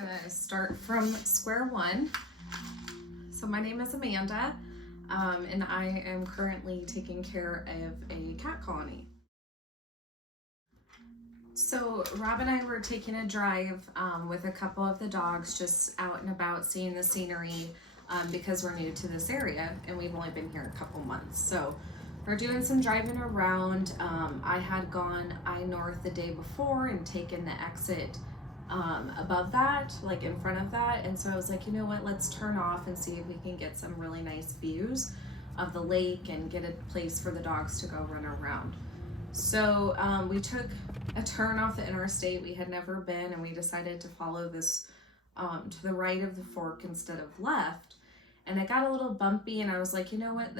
Gonna start from square one. So my name is Amanda, and I am currently taking care of a cat colony. So Rob and I were taking a drive with a couple of the dogs, just out and about seeing the scenery, because we're new to this area and we've only been here a couple months. So we're doing some driving around. I had gone I-North the day before and taken the exit above that, like in front of that, and so I was like, you know what, let's turn off and see if we can get some really nice views of the lake and get a place for the dogs to go run around. So we took a turn off the interstate. We had never been, and we decided to follow this to the right of the fork instead of left, and it got a little bumpy, and I was like, you know what,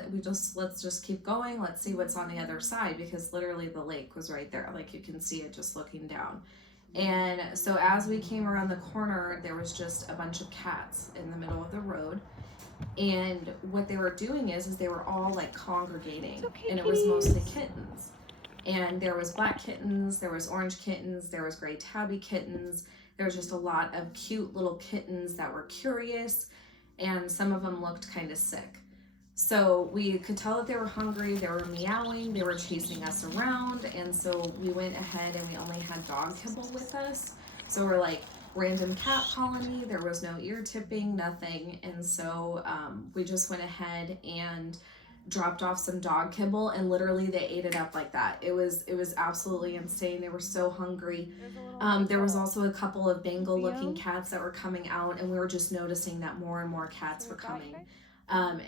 let's just keep going, let's see what's on the other side, because literally the lake was right there, like you can see it just looking down. And so as we came around the corner, there was just a bunch of cats in the middle of the road, and what they were doing is they were all like congregating, and it was mostly kittens. And there was black kittens, there was orange kittens, there was gray tabby kittens, there was just a lot of cute little kittens that were curious, and some of them looked kind of sick. So we could tell that they were hungry, they were meowing, they were chasing us around, and so we went ahead and we only had dog kibble with us. So we're like, random cat colony, there was no ear tipping, nothing, and so we just went ahead and dropped off some dog kibble, and literally they ate it up like that. It was absolutely insane. They were so hungry. There was also a couple of Bengal looking cats that were coming out, and we were just noticing that more and more cats were coming.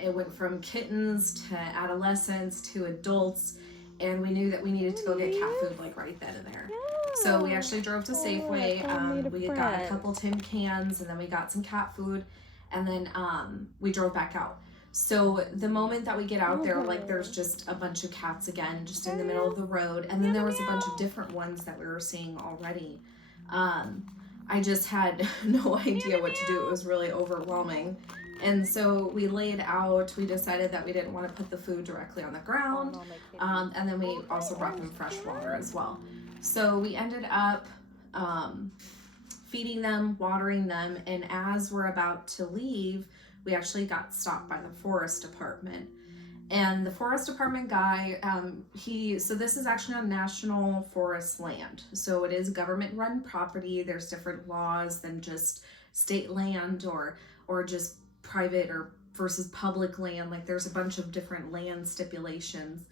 It went from kittens to adolescents to adults, and we knew that we needed to go get cat food like right then and there. So we actually drove to Safeway. We got a couple tin cans, and then we got some cat food, and then we drove back out. So the moment that we get out there, like there's just a bunch of cats again, just in the middle of the road, and then there was a bunch of different ones that we were seeing already. I just had no idea what to do. It was really overwhelming. And so we laid out, we decided that we didn't want to put the food directly on the ground, and then we also brought them fresh water as well. So we ended up feeding them, watering them, and as we're about to leave, we actually got stopped by the forest department. And the forest department guy, so this is actually on national forest land. So it is government run property. There's different laws than just state land or just private or versus public land. Like there's a bunch of different land stipulations.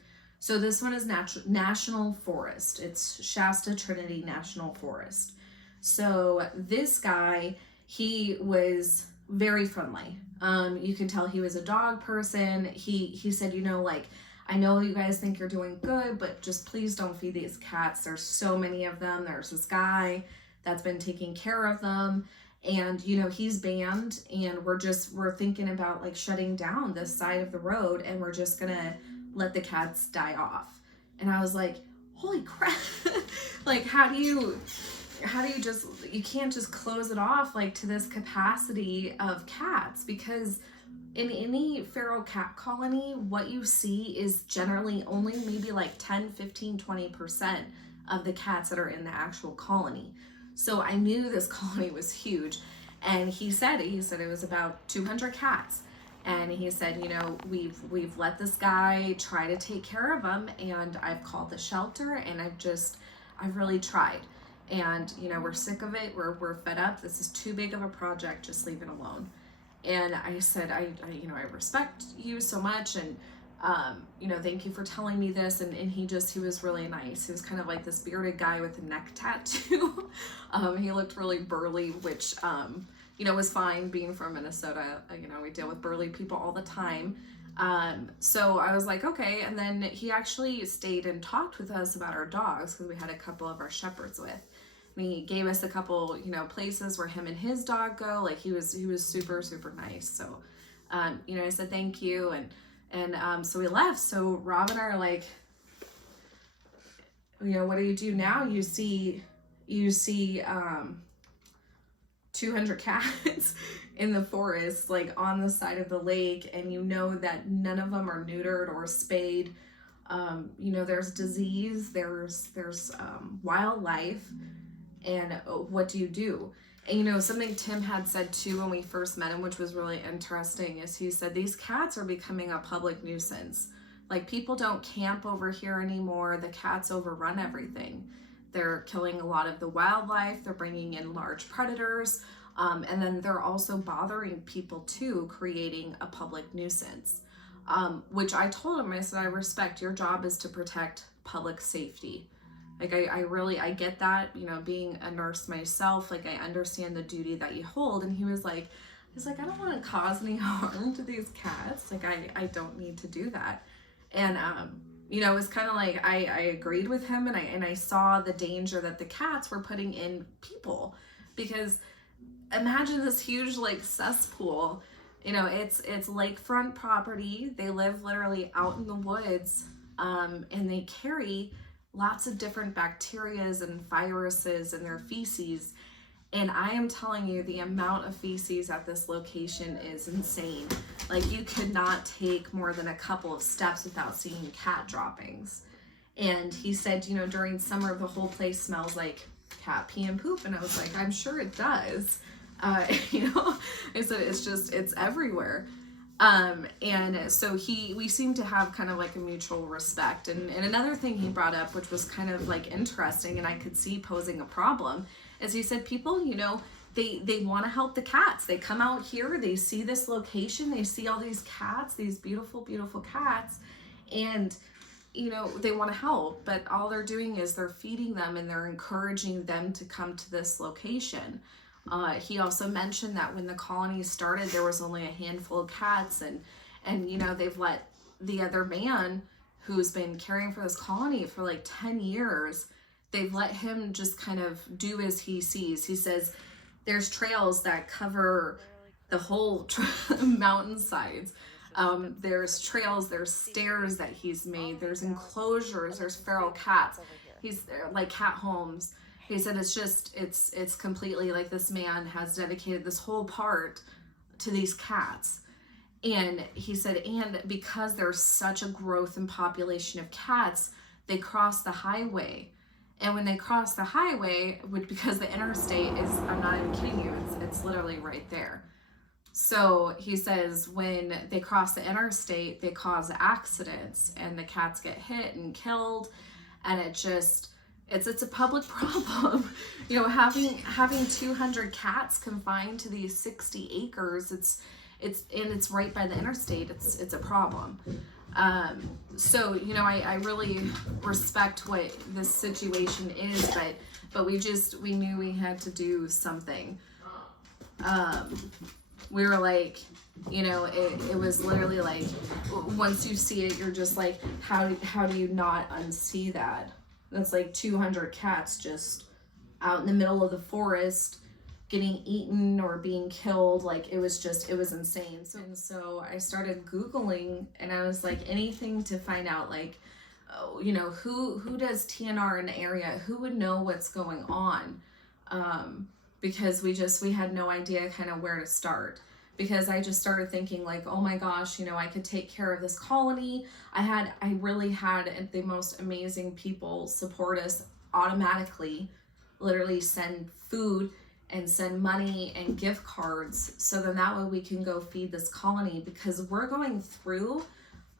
So this one is national forest. It's Shasta-Trinity National Forest. So this guy, he was very friendly. You can tell he was a dog person. He said, you know, like, I know you guys think you're doing good, but just please don't feed these cats. There's so many of them. There's this guy that's been taking care of them, and you know, he's banned, and we're thinking about like shutting down this side of the road, and we're just gonna let the cats die off. And I was like, holy crap. Like, how do you just, you can't just close it off like to this capacity of cats, because in any feral cat colony, what you see is generally only maybe like 10, 15, 20% of the cats that are in the actual colony. So I knew this colony was huge, and he said it was about 200 cats. And he said, you know, we've let this guy try to take care of them, and I've called the shelter, and I've really tried. And, you know, we're sick of it. We're fed up. This is too big of a project. Just leave it alone. And I said, I respect you so much. And, you know, thank you for telling me this. And he was really nice. He was kind of like this bearded guy with a neck tattoo. He looked really burly, which, you know, was fine being from Minnesota. You know, we deal with burly people all the time. So I was like, okay. And then he actually stayed and talked with us about our dogs, because we had a couple of our shepherds with. And he gave us a couple, you know, places where him and his dog go. Like he was super, super nice. So, you know, I said, thank you. And so we left. So Rob and I are like, you know, what do you do now? You see 200 cats in the forest, like on the side of the lake, and you know that none of them are neutered or spayed. You know, there's disease, there's wildlife, and what do you do? And, you know, something Tim had said too when we first met him, which was really interesting, is he said these cats are becoming a public nuisance. Like, people don't camp over here anymore. The cats overrun everything. They're killing a lot of the wildlife. They're bringing in large predators. And then they're also bothering people too, creating a public nuisance. Which I told him, I said, I respect your job is to protect public safety. Like, I get that, you know, being a nurse myself, like, I understand the duty that you hold. And he was like, I don't want to cause any harm to these cats. Like, I don't need to do that. And, you know, it was kind of like, I agreed with him, and I saw the danger that the cats were putting in people, because imagine this huge, like, cesspool, you know, it's lakefront property. They live literally out in the woods, and they carry lots of different bacterias and viruses in their feces. And I am telling you, the amount of feces at this location is insane. Like, you could not take more than a couple of steps without seeing cat droppings. And he said, you know, during summer, the whole place smells like cat pee and poop. And I was like, I'm sure it does. You know, I said, it's everywhere. And so we seem to have kind of like a mutual respect. And another thing he brought up, which was kind of like interesting, and I could see posing a problem, is he said people, you know, they want to help the cats. They come out here, they see this location, they see all these cats, these beautiful, beautiful cats, and, you know, they want to help, but all they're doing is they're feeding them and they're encouraging them to come to this location. He also mentioned that when the colony started, there was only a handful of cats, and you know, they've let the other man who's been caring for this colony for like 10 years, they've let him just kind of do as he sees. He says there's trails that cover the whole mountainsides. There's trails, there's stairs that he's made, there's enclosures, there's feral cats. He's like cat homes. He said it's completely like this man has dedicated this whole part to these cats. And he said, and because there's such a growth in population of cats, they cross the highway. And when they cross the highway, because the interstate is, I'm not even kidding you, it's literally right there. So he says when they cross the interstate, they cause accidents and the cats get hit and killed. And it's a public problem. You know, having 200 cats confined to these 60 acres, it's right by the interstate. It's a problem. So, you know, I really respect what this situation is, but we knew we had to do something. We were like, you know, it was literally like, once you see it, you're just like, how do you not unsee that? That's like 200 cats just out in the middle of the forest getting eaten or being killed. Like, it was insane. So I started Googling, and I was like, anything to find out, like, you know, who does TNR in the area? Who would know what's going on? Because we had no idea kind of where to start. Because I just started thinking like, oh my gosh, you know, I could take care of this colony. I really had the most amazing people support us automatically, literally send food and send money and gift cards, so then that way we can go feed this colony, because we're going through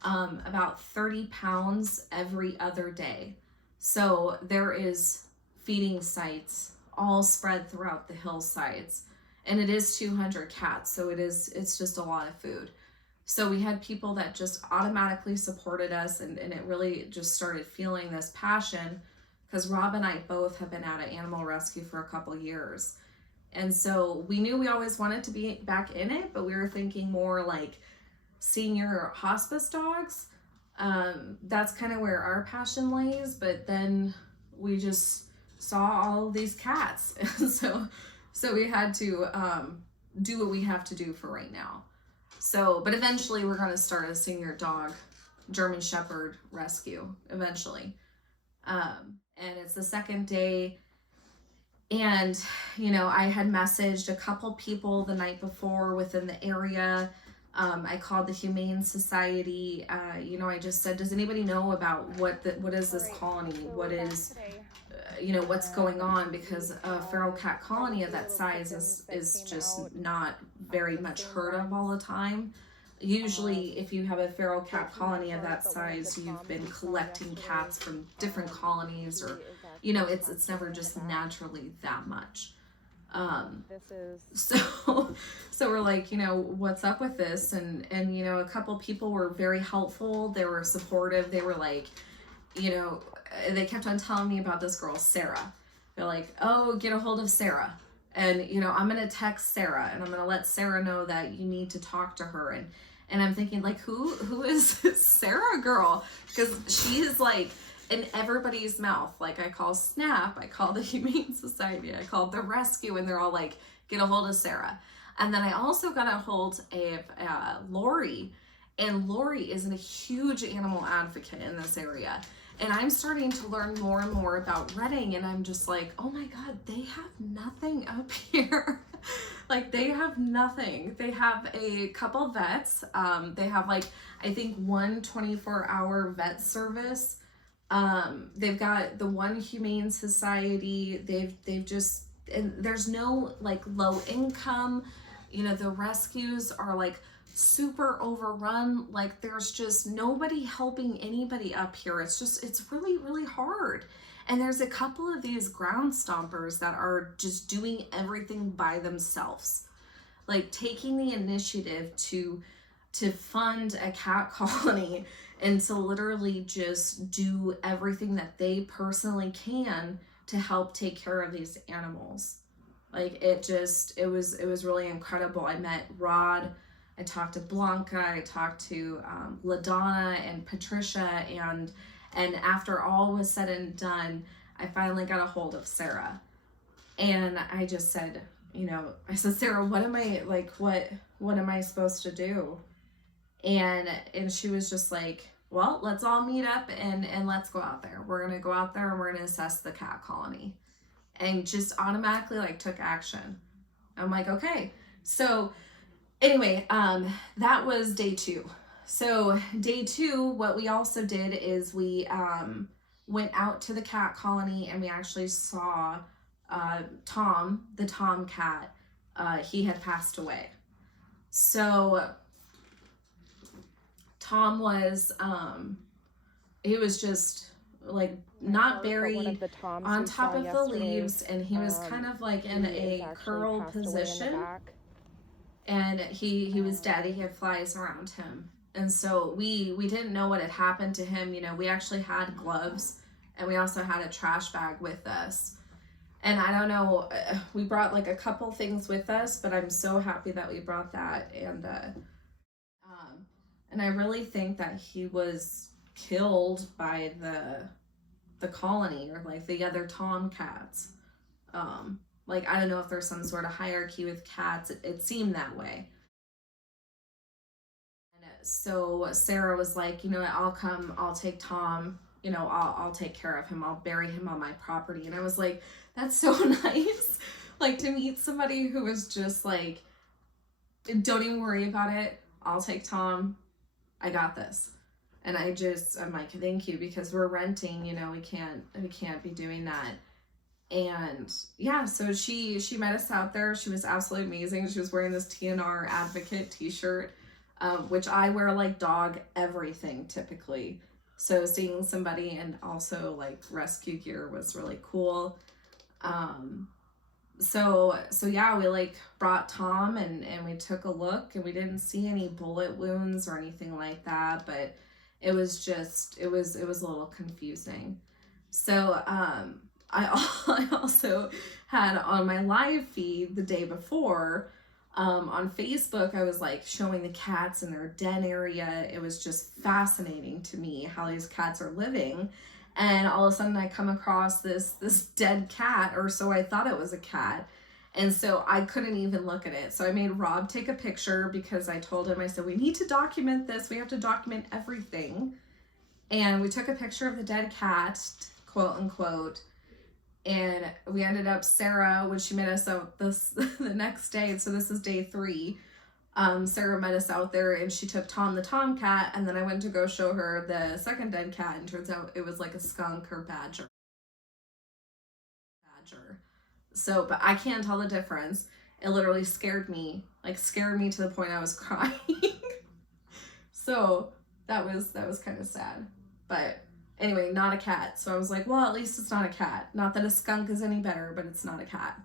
about 30 pounds every other day. So there is feeding sites all spread throughout the hillsides. And it is 200 cats, so it's just a lot of food. So we had people that just automatically supported us, and it really just started feeling this passion, because Rob and I both have been out of animal rescue for a couple years. And so we knew we always wanted to be back in it, but we were thinking more like senior hospice dogs. That's kind of where our passion lays, but then we just saw all of these cats. And so we had to do what we have to do for right now. So, but eventually we're going to start a senior dog, German Shepherd rescue, eventually. And it's the second day. And, you know, I had messaged a couple people the night before within the area. I called the Humane Society. You know, I just said, does anybody know about what is this colony? What is, you know, what's going on, because a feral cat colony of that size is just not very much heard of all the time. Usually if you have a feral cat colony of that size, you've been collecting cats from different colonies, or you know, it's never just naturally that much. So so we're like, you know, what's up with this? And you know, a couple people were very helpful, they were supportive, they were like, you know, they kept on telling me about this girl Sarah. They're like, oh, get a hold of Sarah, and you know, I'm gonna text Sarah and I'm gonna let Sarah know that you need to talk to her. And I'm thinking, like, who is this Sarah girl? Because she is like in everybody's mouth. Like, I call SNAP, I call the Humane Society, I called the rescue, and they're all like, get a hold of Sarah. And then I also got a hold of Lori, and Lori is a huge animal advocate in this area. And I'm starting to learn more and more about Redding, and I'm just like, oh my God, they have nothing up here. Like, they have nothing. They have a couple vets. They have, like, I think one 24-hour vet service. They've got the one Humane Society. They've just, and there's no like low income, you know, the rescues are like super overrun. Like, there's just nobody helping anybody up here. It's really, really hard. And there's a couple of these ground stompers that are just doing everything by themselves, like taking the initiative to fund a cat colony and to literally just do everything that they personally can to help take care of these animals. Like, it was really incredible. I met Rod, I talked to Blanca, I talked to LaDonna and Patricia, and after all was said and done, I finally got a hold of Sarah. And I just said, you know, I said, Sarah, what am I supposed to do? And she was just like, well, let's all meet up and let's go out there. We're gonna go out there and we're gonna assess the cat colony. And just automatically like took action. I'm like, okay. So anyway, that was day 2. So day 2, what we also did is we went out to the cat colony, and we actually saw Tom, the tomcat. He had passed away. So Tom was, he was just like not very on top of the leaves, and he was kind of like in a curl position, and he was dead. He had flies around him. And so we didn't know what had happened to him. You know, we actually had gloves, and we also had a trash bag with us. And I don't know, we brought like a couple things with us, but I'm so happy that we brought that. And I really think that he was killed by the colony, or like the other tomcats. Like, I don't know if there's some sort of hierarchy with cats. It seemed that way. So Sarah was like, you know what, I'll come, I'll take Tom, you know, I'll take care of him, I'll bury him on my property. And I was like, that's so nice, like, to meet somebody who was just like, don't even worry about it, I'll take Tom, I got this. And I'm like, thank you, because we're renting, you know, we can't be doing that. And yeah, so she met us out there. She was absolutely amazing. She was wearing this TNR advocate t-shirt, which I wear like dog everything typically. So seeing somebody and also like rescue gear was really cool. So yeah, we like brought Tom and we took a look, and we didn't see any bullet wounds or anything like that, but it was a little confusing. So I also had on my live feed the day before, on Facebook, I was like showing the cats in their den area. It was just fascinating to me how these cats are living. And all of a sudden I come across this dead cat, or so I thought it was a cat. And so I couldn't even look at it. So I made Rob take a picture, because I told him, I said, we need to document this. We have to document everything. And we took a picture of the dead cat, quote unquote. And we ended up, Sarah, when she met us out the next day, so this is day 3, Sarah met us out there, and she took Tom the tomcat, and then I went to go show her the second dead cat, and turns out it was like a skunk or badger. So, but I can't tell the difference. It literally scared me to the point I was crying. So that was kind of sad. But anyway, not a cat. So I was like, well, at least it's not a cat. Not that a skunk is any better, but it's not a cat.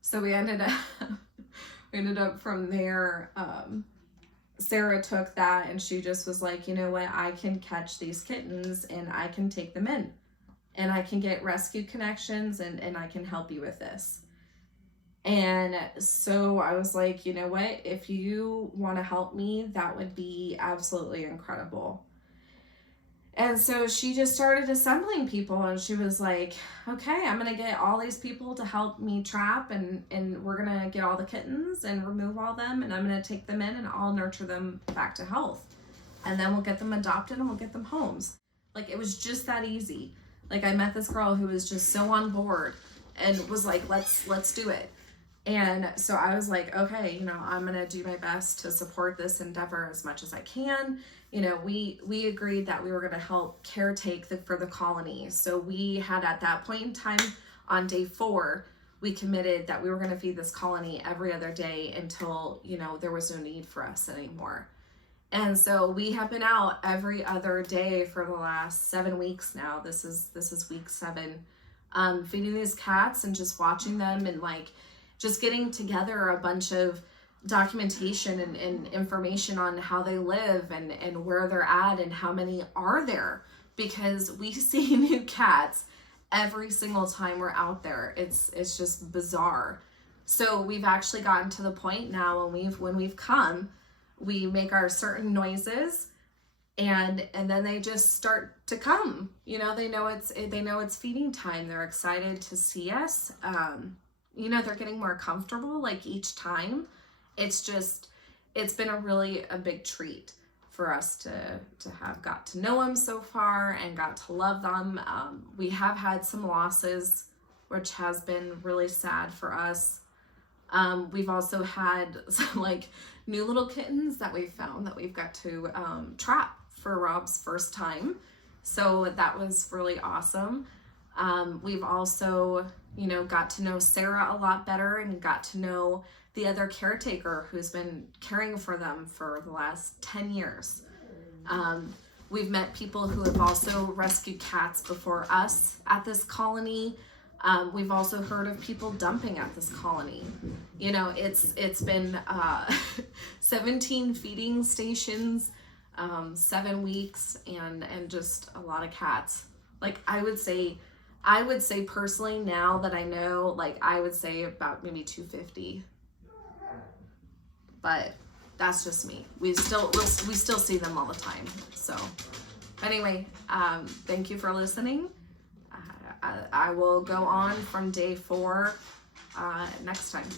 So we ended up from there. Sarah took that and she just was like, you know what, I can catch these kittens and I can take them in and I can get rescue connections and I can help you with this. And so I was like, you know what, if you want to help me, that would be absolutely incredible. And so she just started assembling people and she was like, okay, I'm going to get all these people to help me trap and we're going to get all the kittens and remove all them and I'm going to take them in and I'll nurture them back to health. And then we'll get them adopted and we'll get them homes. Like, it was just that easy. Like, I met this girl who was just so on board and was like, let's do it. And so I was like, okay, you know, I'm going to do my best to support this endeavor as much as I can. You know, we agreed that we were going to help caretake for the colony. So we had, at that point in time, on day 4, we committed that we were going to feed this colony every other day until, you know, there was no need for us anymore. And so we have been out every other day for the last 7 weeks now. This is week 7, feeding these cats and just watching them and like just getting together a bunch of documentation and information on how they live and where they're at and how many are there, because we see new cats every single time we're out there. It's just bizarre. So we've actually gotten to the point now when we've come, we make our certain noises and then they just start to come. You know, they know it's feeding time. They're excited to see us. You know, they're getting more comfortable like each time. It's been a big treat for us to have got to know them so far and got to love them. We have had some losses, which has been really sad for us. We've also had some like new little kittens that we've found that we've got to trap for Rob's first time. So that was really awesome. We've also, you know, got to know Sarah a lot better and got to know the other caretaker who's been caring for them for the last 10 years. We've met people who have also rescued cats before us at this colony. We've also heard of people dumping at this colony. You know, it's been 17 feeding stations, 7 weeks, and just a lot of cats. Like, I would say personally, now that I know, like, I would say about maybe 250. But that's just me. We still see them all the time. So anyway, thank you for listening. I will go on from day 4 next time.